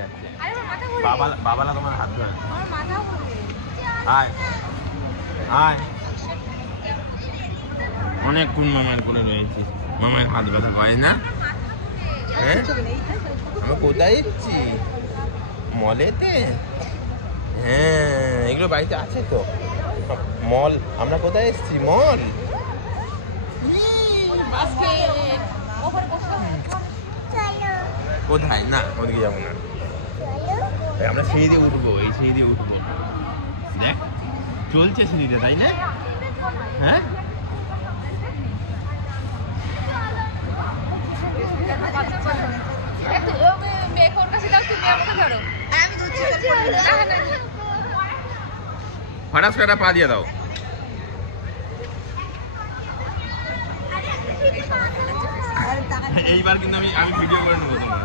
যাচ্ছে। বাবালা তোমার হাত ধরে। আয় আয়, অনেকক্ষণ মামার কোলে রয়েছি, মামার হাত ব্যথা হয় না? হ্যাঁ, আমরা কোথায় এসেছি? মলেতে? হ্যাঁ, এগুলো বাড়িতে আছে তো। মল, আমরা কোথায় এসেছি? মল। কোথায়? না, ওদিকে যাবো না, আমরা সিঁড়ি দিয়ে উঠবো, এই সিঁড়ি দিয়ে উঠবো। দেখ চলছে সিঁড়িতে, তাই না? হ্যাঁ, হঠাৎ করে পা দিয়ে দাও। এইবার কিন্তু আমি ভিডিও করে নেবো তোমার।